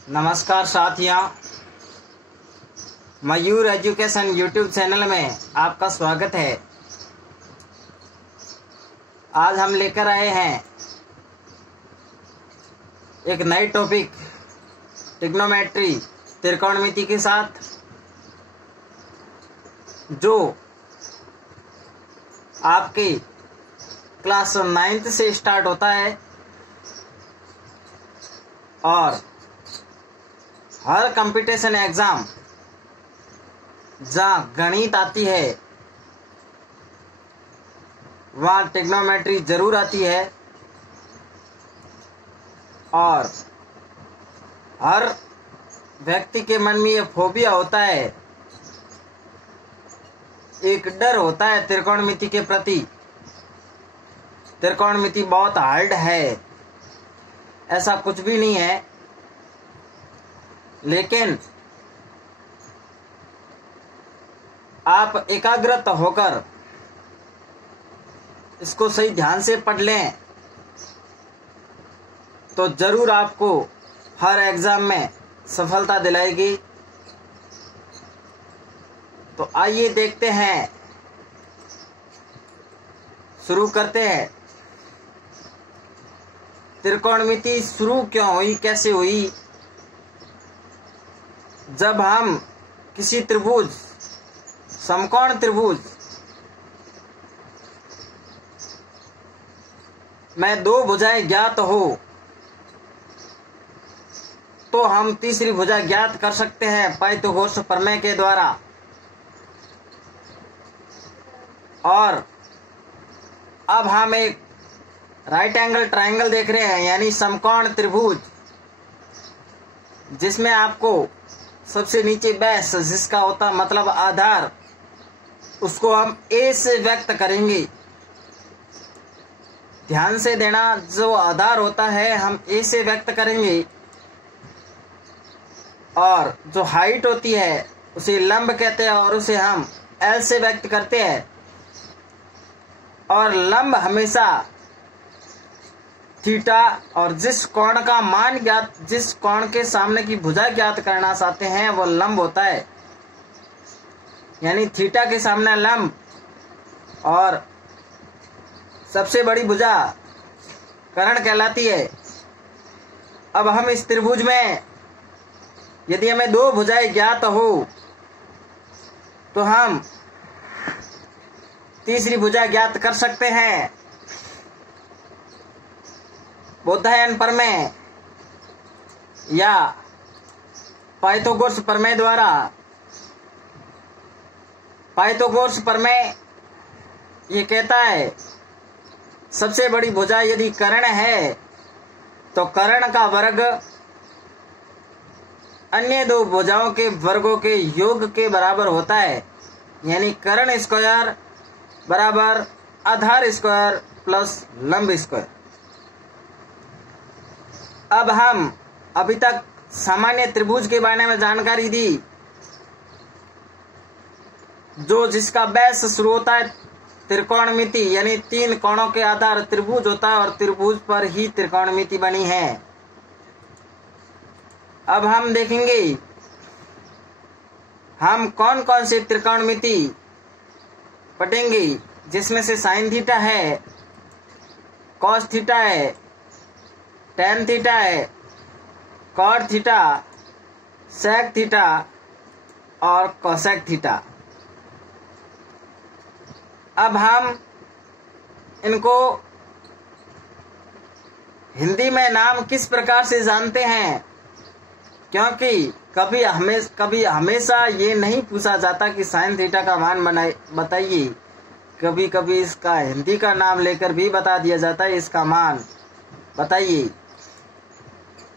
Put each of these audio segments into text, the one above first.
नमस्कार साथियों, मयूर education YouTube channel में आपका स्वागत है। आज हम लेकर आए हैं एक नई टॉपिक ट्रिग्नोमेट्री त्रिकोणमिति के साथ, जो आपकी क्लास 9th से स्टार्ट होता है और हर कंपटीशन एग्जाम जहाँ गणित आती है वहाँ ट्रिग्नोमेट्री जरूर आती है। और हर व्यक्ति के मन में ये फोबिया होता है, एक डर होता है त्रिकोणमिति के प्रति। त्रिकोणमिति बहुत हार्ड है, ऐसा कुछ भी नहीं है, लेकिन आप एकाग्रत होकर इसको सही ध्यान से पढ़ लें तो जरूर आपको हर एग्जाम में सफलता दिलाएगी। तो आइए देखते हैं, शुरू करते हैं। त्रिकोणमिति शुरू क्यों हुई, कैसे हुई? जब हम किसी त्रिभुज, समकोण त्रिभुज में दो भुजाएं ज्ञात हो तो हम तीसरी भुजा ज्ञात कर सकते हैं पाइथागोरस प्रमेय के द्वारा। और अब हम एक राइट एंगल ट्रायंगल देख रहे हैं, यानी समकोण त्रिभुज, जिसमें आपको सबसे नीचे बेस, जिसका होता मतलब आधार, उसको हम ए से व्यक्त करेंगे। ध्यान से देना, जो आधार होता है हम ए से व्यक्त करेंगे, और जो हाइट होती है उसे लंब कहते हैं और उसे हम एल से व्यक्त करते हैं। और लंब हमेशा थीटा, और जिस कोण का मान ज्ञात, जिस कोण के सामने की भुजा ज्ञात करना चाहते हैं वो लंब होता है, यानी थीटा के सामने लंब। और सबसे बड़ी भुजा कर्ण कहलाती है। अब हम इस त्रिभुज में यदि हमें दो भुजाएं ज्ञात हो तो हम तीसरी भुजा ज्ञात कर सकते हैं बोधायन प्रमेय या पाइथागोरस प्रमेय द्वारा। पाइथागोरस प्रमेय ये कहता है, सबसे बड़ी भुजा यदि कर्ण है तो कर्ण का वर्ग अन्य दो भुजाओं के वर्गों के योग के बराबर होता है, यानी कर्ण स्क्वायर बराबर आधार स्क्वायर प्लस लंब स्क्वायर। अब हम अभी तक सामान्य त्रिभुज के बारे में जानकारी दी, जो जिसका बेस शुरू होता है त्रिकोणमिति, यानी तीन कोणों के आधार त्रिभुज होता है और त्रिभुज पर ही त्रिकोणमिति बनी है। अब हम देखेंगे हम कौन कौन सी त्रिकोणमिति पढ़ेंगे, जिसमें से साइन थीटा है, कॉस थीटा है, टेन थीटा है, कॉट थीटा, सेक थीटा और कोसेक थीटा। अब हम इनको हिंदी में नाम किस प्रकार से जानते हैं, क्योंकि कभी हमेशा ये नहीं पूछा जाता कि साइन थीटा का मान बताइए। कभी कभी इसका हिंदी का नाम लेकर भी बता दिया जाता है, इसका मान बताइए।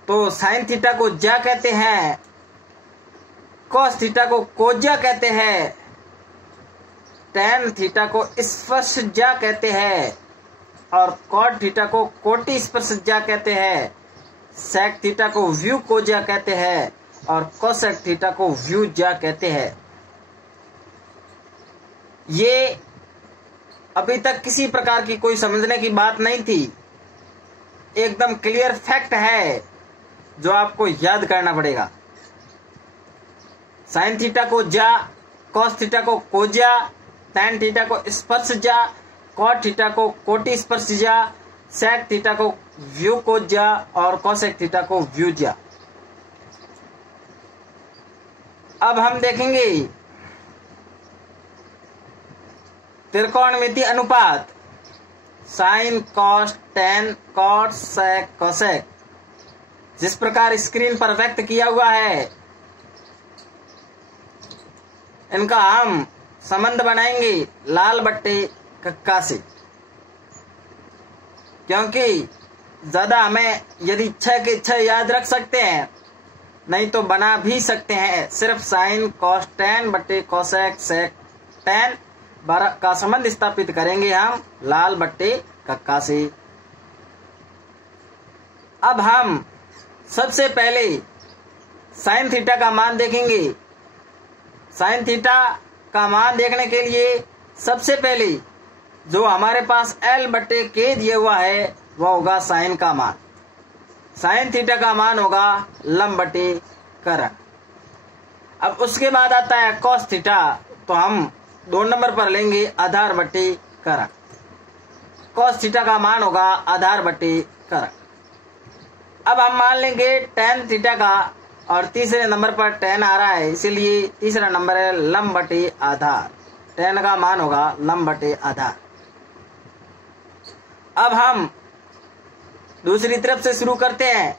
तो साइन थीटा को ज्या कहते हैं, कॉस थीटा को कोज्या कहते हैं, टेन थीटा को स्पर्श ज्या कहते हैं और कॉट थीटा को कोटि स्पर्श ज्या कहते हैं, सेक थीटा को व्यू कोज्या कहते हैं और कोसेक थीटा को व्यू ज्या कहते हैं। ये अभी तक किसी प्रकार की कोई समझने की बात नहीं थी, एकदम क्लियर फैक्ट है जो आपको याद करना पड़ेगा। साइन थीटा को ज्या, कॉस थीटा को कोज्या, टैन थीटा को स्पर्श ज्या, कॉट थीटा को कोटि स्पर्श ज्या, सेक थीटा को व्यू कोज्या और कोसेक थीटा को व्यू ज्या। अब हम देखेंगे त्रिकोणमितीय अनुपात साइन, कॉस, टैन, कॉट, सेक, कोसेक जिस प्रकार स्क्रीन पर व्यक्त किया हुआ है, इनका हम संबंध बनाएंगे लाल बट्टे कक्का से, क्योंकि ज्यादा हमें यदि 6 के 6 याद रख सकते हैं, नहीं तो बना भी सकते हैं। सिर्फ साइन, कॉस, टैन बट्टे कोसेक, सेक, टैन का संबंध स्थापित करेंगे हम लाल बट्टे कक्का से। अब हम सबसे पहले साइन थीटा का मान देखेंगे। साइन थीटा का मान देखने के लिए सबसे पहले जो हमारे पास L बट्टे K दिया हुआ है वह होगा साइन का मान। साइन थीटा का मान होगा लंब बटे करण। अब उसके बाद आता है कॉस थीटा, तो हम 2 नंबर पर लेंगे आधार बटे करण। कॉस थीटा का मान होगा आधार बटे करण। अब हम मान लेंगे टैन थीटा का, और तीसरे नंबर पर टैन आ रहा है, इसीलिए तीसरा नंबर है लंब बटे आधार। टैन का मान होगा लंब बटे आधार। अब हम दूसरी तरफ से शुरू करते हैं।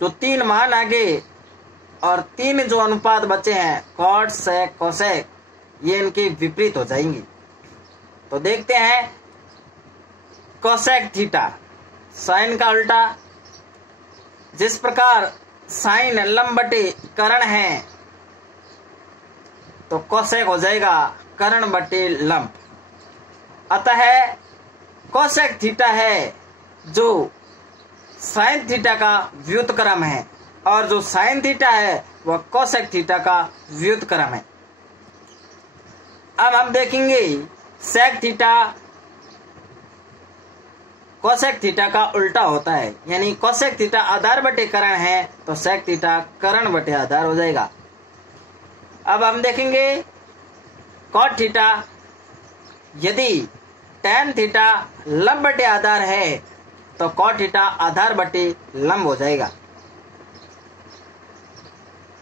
जो 3 मान आगे और 3 जो अनुपात बचे हैं कॉट, सेक, कोसेक, ये इनके विपरीत हो जाएंगे। तो देखते हैं कोसेक थीटा, साइन का उल्टा। जिस प्रकार साइन लंब बटे करण है, तो कोसेक हो जाएगा करण बटे लंब। अतः कोसेक थीटा है जो साइन थीटा का व्युत्क्रम है, और जो साइन थीटा है वह कोसेक थीटा का व्युत्क्रम है। अब हम देखेंगे सेक थीटा कोसेक थीटा का उल्टा होता है, यानी कोसेक थीटा आधार बटे करण है तो सेक थीटा करण बटे आधार हो जाएगा। अब हम देखेंगे कॉट थीटा, यदि टैन थीटा लंब बटे आधार है तो कॉट थीटा आधार बटे लंब हो जाएगा,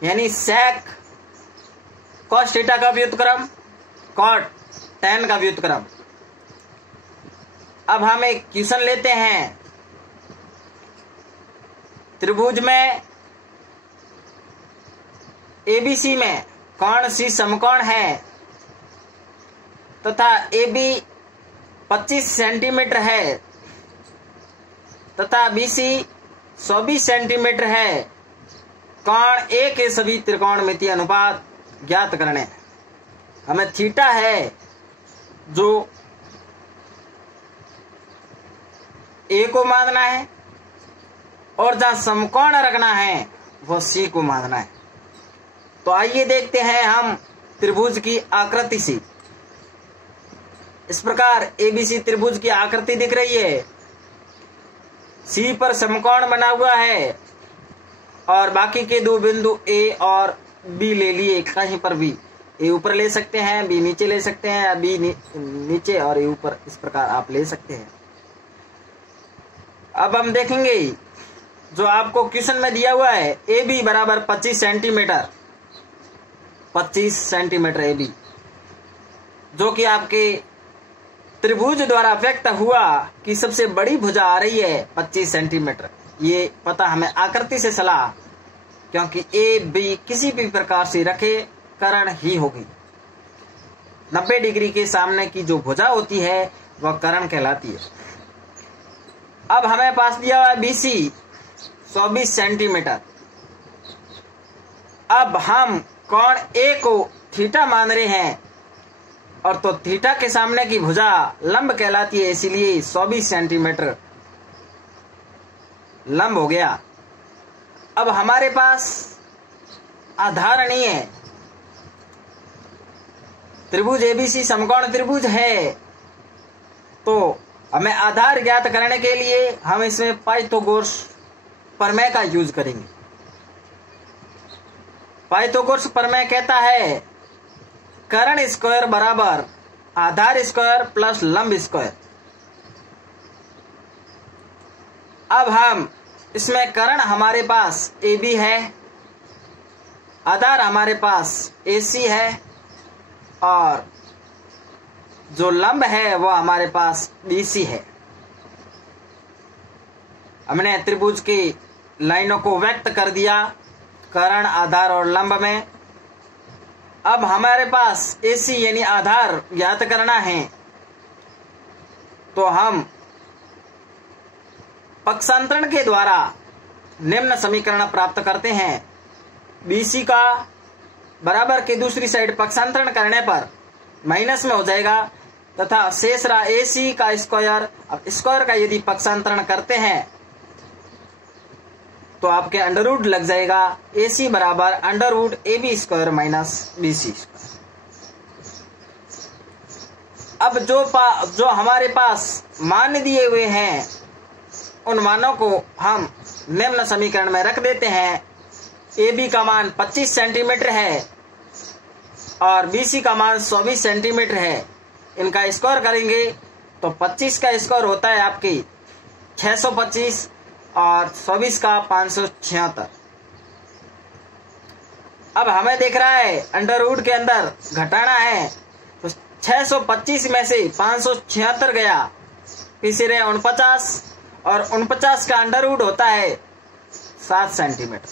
यानी सेक कॉस थीटा का व्युत्क्रम, कॉट टैन का व्युत्क्रम। अब हम एक क्वेश्चन लेते हैं। त्रिभुज में एबीसी में कोण सी समकोण है तथा AB 25 सेंटीमीटर है तथा BC 24 सेंटीमीटर है। कोण A के सभी त्रिकोणमितीय अनुपात ज्ञात करने। हमें थीटा है जो A को मानना है, और जहां समकोण रखना है वो C को मानना है। तो आइए देखते हैं हम त्रिभुज की आकृति से। इस प्रकार ABC त्रिभुज की आकृति दिख रही है। C पर समकोण बना हुआ है और बाकी के 2 बिंदु A और B ले लिए। कहीं पर भी A ऊपर ले सकते हैं, B नीचे ले सकते हैं, या B नीचे और A ऊपर, इस प्रकार आप ले सकते हैं। अब हम देखेंगे जो आपको क्वेश्चन में दिया हुआ है AB बराबर 25 सेंटीमीटर, 25 सेंटीमीटर AB, जो कि आपके त्रिभुज द्वारा व्यक्त हुआ कि सबसे बड़ी भुजा आ रही है 25 सेंटीमीटर। ये पता हमें आकृति से चला, क्योंकि AB किसी भी प्रकार से रखे करण ही होगी। 90 डिग्री के सामने की जो भुजा होती है वह करण कहलाती है। अब हमें पास दिया हुआ है BC 24 सेंटीमीटर। अब हम कोण A को थीटा मान रहे हैं, और तो थीटा के सामने की भुजा लंब कहलाती है, इसीलिए 24 सेंटीमीटर लंब हो गया। अब हमारे पास आधार नहीं है। त्रिभुज ABC समकोण त्रिभुज है, तो हमें आधार ज्ञात करने के लिए हम इसमें पाइथागोरस प्रमेय का यूज करेंगे। पाइथागोरस प्रमेय कहता है कर्ण स्क्वायर बराबर आधार स्क्वायर प्लस लंब स्क्वायर। अब हम इसमें कर्ण हमारे पास AB है, आधार हमारे पास AC है और जो लंब है वो हमारे पास BC है। हमने त्रिभुज की लाइनों को व्यक्त कर दिया कर्ण, आधार और लंब में। अब हमारे पास AC यानी आधार ज्ञात करना है, तो हम पक्षांतरण के द्वारा निम्न समीकरण प्राप्त करते हैं। BC का बराबर के दूसरी साइड पक्षांतरण करने पर माइनस में हो जाएगा तथा शेष रहा AC का स्क्वायर। अब स्क्वायर का यदि पक्षांतरण करते हैं तो आपके अंडर रूट लग जाएगा। AC बराबर under root AB square minus BC square. अब जो हमारे पास मान दिए हुए हैं उन मानों को हम निम्न समीकरण में रख देते हैं। AB का मान 25 सेंटीमीटर है और BC का मान 24 सेंटीमीटर है। इनका स्क्वायर करेंगे तो 25 का स्क्वायर होता है आपकी 625 और 24 का 576। अब हमें देख रहा है अंडर रूट के अंदर घटाना है, तो 625 में से 576 गया, पीछे रहे 49 और 49 का अंडर रूट होता है 7 सेंटीमीटर,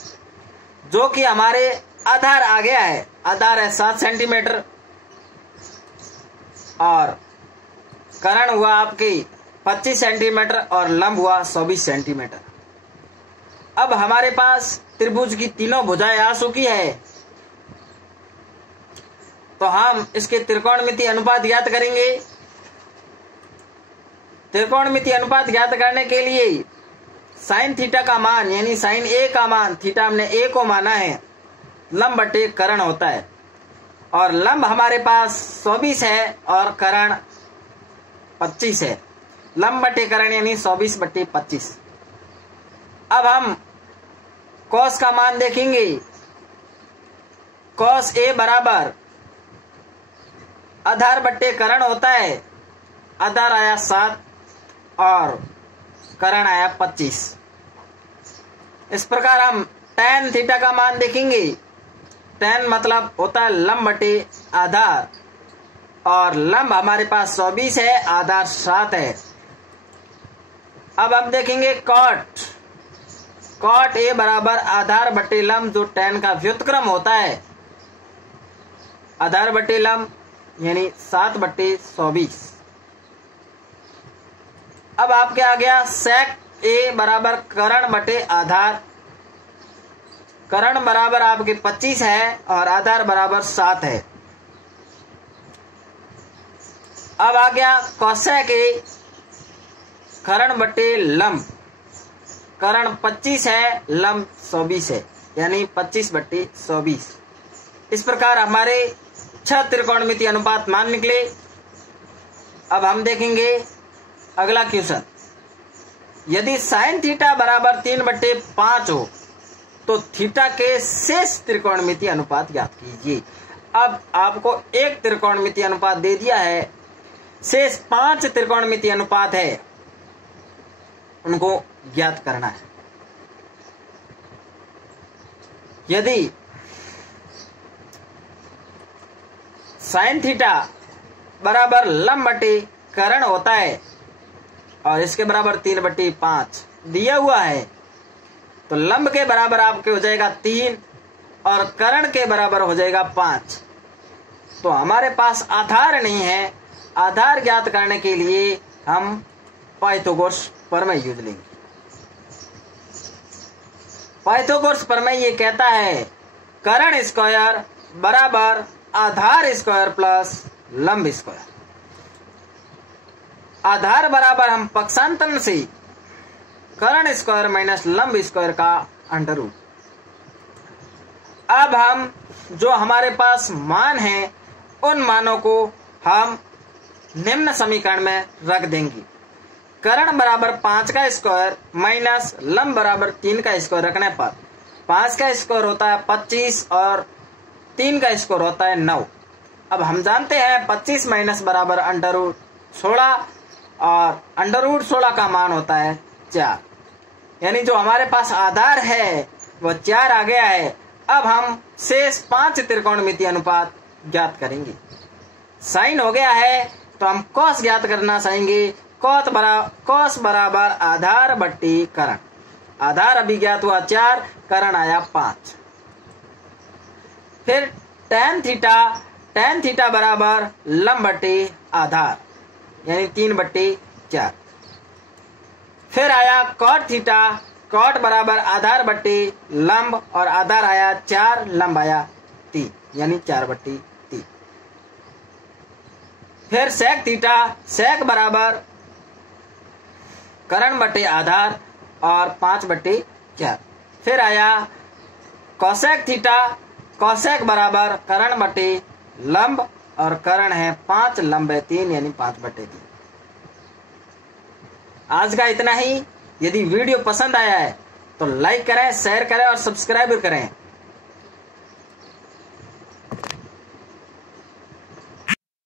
जो कि हमारे आधार आ गया है। आधार है 7 सेंटीमीटर और कर्ण हुआ आपकी 25 सेंटीमीटर और लंब हुआ 24 सेंटीमीटर। अब हमारे पास त्रिभुज की तीनों भुजाएं आ चुकी है, तो हम इसके त्रिकोणमितीय अनुपात ज्ञात करेंगे। त्रिकोणमितीय अनुपात ज्ञात करने के लिए साइन थीटा का मान यानी साइन A का मान, थीटा हमने A को माना है, लंब बटे कर्ण होता है और लंब हमारे पास 24 है और कर्ण 25 है। लंब बटे कर्ण यानी 24 बटे 25। अब हम कॉस का मान देखेंगे। कॉस A बराबर आधार बटे कर्ण होता है। आधार आया 7 और कर्ण आया 25। इस प्रकार हम tan थीटा का मान देखेंगे। tan मतलब होता है लंब बटे आधार और लंब हमारे पास 24 है, आधार 7 है। अब हम देखेंगे कॉट A बराबर आधार बटे लंब, जो tan का व्युत्क्रम होता है। आधार बटे लंब यानी 7 बटे 24। अब आपके आ गया sec A बराबर कर्ण बटे आधार। कर्ण बराबर आपके 25 है और आधार बराबर 7 है। अब आ गया cosec A कर्ण बटे लंब। कर्ण 25 है, लंब 24 है, यानी 25 बटे 24। इस प्रकार हमारे 6 त्रिकोणमितीय अनुपात मान निकले। अब हम देखेंगे अगला क्वेश्चन। यदि साइन थीटा बराबर 3/5 हो तो थीटा के शेष त्रिकोणमितीय अनुपात ज्ञात कीजिए। अब आपको एक त्रिकोणमितीय अनुपात दे दिया है, शेष 5 त्रिकोणमितीय अनुपात है, उनको ज्ञात करना है। यदि साइन थीटा बराबर लंब बटे कर्ण होता है और इसके बराबर 3/5 दिया हुआ है, तो लंब के बराबर आपके हो जाएगा 3 और कर्ण के बराबर हो जाएगा 5। तो हमारे पास आधार नहीं है। आधार ज्ञात करने के लिए हम पाइथागोरस प्रमेय यूज लेंगे। पाइथागोरस प्रमेय ये कहता है कर्ण स्क्वायर बराबर आधार स्क्वायर प्लस लंब स्क्वायर। आधार बराबर हम पक्षांतरण से कर्ण स्क्वायर माइनस लंब स्क्वायर का अंडर रूट। अब हम जो हमारे पास मान है उन मानों को हम निम्न समीकरण में रख देंगे। कर्ण बराबर 5 का स्क्वायर माइनस लंब बराबर 3 का स्क्वायर रखने पर 5 का स्क्वायर होता है 25 और 3 का स्क्वायर होता है 9। अब हम जानते हैं 25 माइनस बराबर √16 और √16 का मान होता है 4, यानी जो हमारे पास आधार है वह 4 आ गया है। अब हम शेष 5 त्रिकोणमितीय अनुपात ज्ञात करेंगे। साइन हो गया है तो हम कॉस ज्ञात करना चाहेंगे। कॉस बराबर आधार बट्टी करण। आधार अभी ज्ञात हुआ 4, करण आया 5। फिर tan थीटा बराबर लंब बट्टी आधार, यानी 3/4। फिर आया कॉट बराबर आधार बट्टी लंब, और आधार आया 4, लंब आया 3, यानी 4/3। फिर सेक बराबर करण बट्टे आधार और 5/4। फिर आया कॉसेक बराबर करण बट्टे लंब, और करण है 5, लंब है 3, यानी 5/3। आज का इतना ही। यदि वीडियो पसंद आया है तो लाइक करें, शेयर करें और सब्सक्राइब करें।